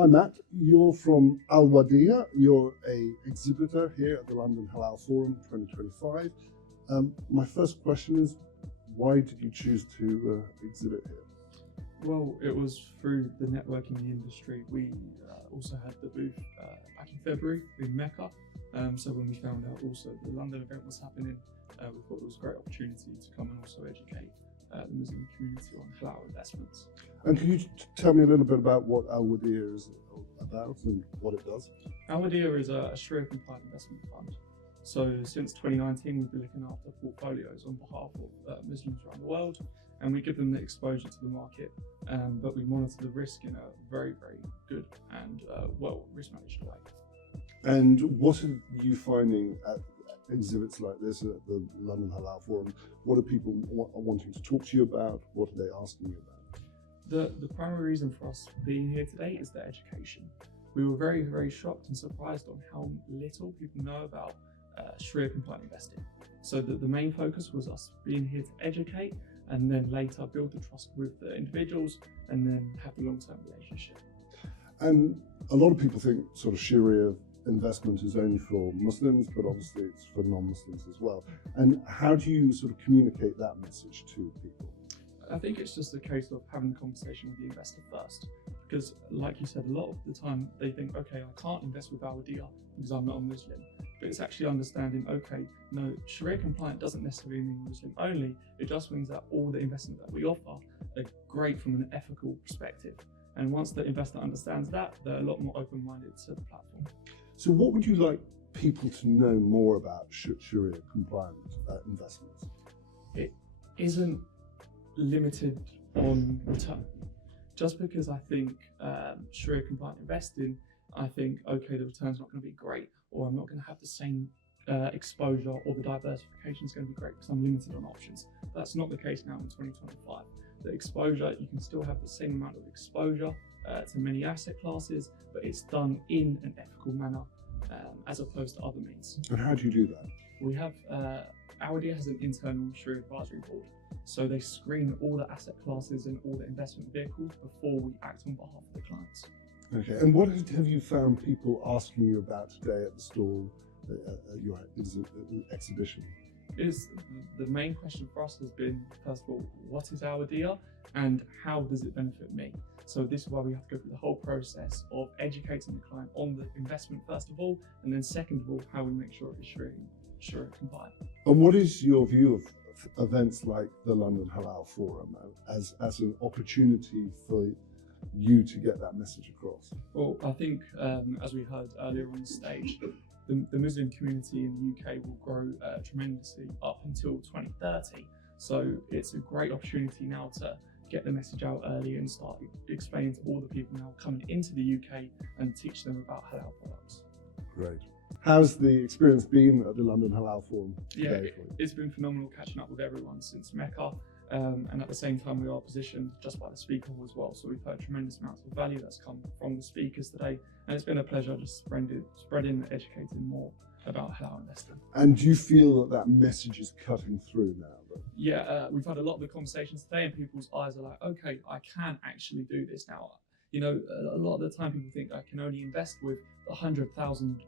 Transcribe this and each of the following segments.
Hi Matt, you're from Wadhiah. You're an exhibitor here at the London Halal Forum 2025. My first question is, why did you choose to exhibit here? Well, it was through the networking in the industry. We also had the booth back in February in Mecca. So when we found out also the London event was happening, we thought it was a great opportunity to come and also educate the Muslim community on halal investments. And can you tell me a little bit about what Wadhiah is about and what it does? Wadhiah is a Sharia compliant investment fund. So since 2019, we've been looking after portfolios on behalf of Muslims around the world, and we give them the exposure to the market, but we monitor the risk in a very, very good and well risk managed way. And what are you finding at exhibits like this at the London Halal Forum? What are people wanting to talk to you about? What are they asking you about? The primary reason for us being here today is the education. We were very, very shocked and surprised on how little people know about Sharia compliant investing. So the main focus was us being here to educate and then later build the trust with the individuals and then have the long-term relationship. And a lot of people think sort of Sharia investment is only for Muslims, but obviously it's for non-Muslims as well. And how do you sort of communicate that message to people? I think it's just a case of having the conversation with the investor first, because like you said, a lot of the time they think, okay, I can't invest with Wadhiah because I'm not a Muslim. But it's actually understanding, okay, no, Sharia compliant doesn't necessarily mean Muslim only. It just means that all the investment that we offer are great from an ethical perspective. And once the investor understands that, they're a lot more open-minded to the platform. So what would you like people to know more about Sharia compliant investments? It isn't limited on return. Just because I think Sharia compliant investing, I think, okay, the return's not going to be great, or I'm not going to have the same exposure, or the diversification is going to be great because I'm limited on options. That's not the case now in 2025. The exposure, you can still have the same amount of exposure to many asset classes, but it's done in an ethical manner as opposed to other means. And how do you do that? We have, Wadhiah has an internal Sharia advisory board. So they screen all the asset classes and all the investment vehicles before we act on behalf of the clients. Okay, and what have you found people asking you about today at the stall, at your exhibition? The main question for us has been, first of all, what is Wadhiah and how does it benefit me? So this is why we have to go through the whole process of educating the client on the investment first of all, and then second of all, how we make sure it's Sharia compliant. And what is your view of events like the London Halal Forum as an opportunity for you to get that message across? Well, I think as we heard earlier on the stage, the Muslim community in the UK will grow tremendously up until 2030. So it's a great opportunity now to get the message out early and start explaining to all the people now coming into the UK and teach them about halal products. Great. How's the experience been at the London Halal Forum today? Yeah, it's been phenomenal catching up with everyone since Mecca. And at the same time, we are positioned just by the speaker hall as well. So we've heard tremendous amounts of value that's come from the speakers today. And it's been a pleasure just spreading and educating more about halal investing. And do you feel that message is cutting through now? Yeah, we've had a lot of the conversations today and people's eyes are like, okay, I can actually do this now. You know, a lot of the time people think I can only invest with £100,000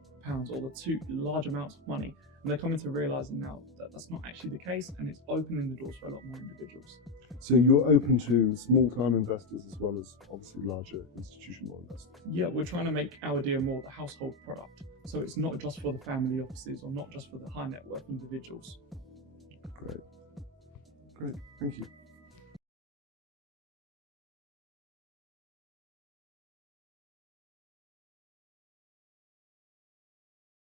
or the two large amounts of money. And they're coming to realising now that that's not actually the case, and it's opening the doors for a lot more individuals. So you're open to small-time investors as well as obviously larger institutional investors? Yeah, we're trying to make Wadhiah more the household product. So it's not just for the family offices or not just for the high net worth individuals. Great. Great, thank you.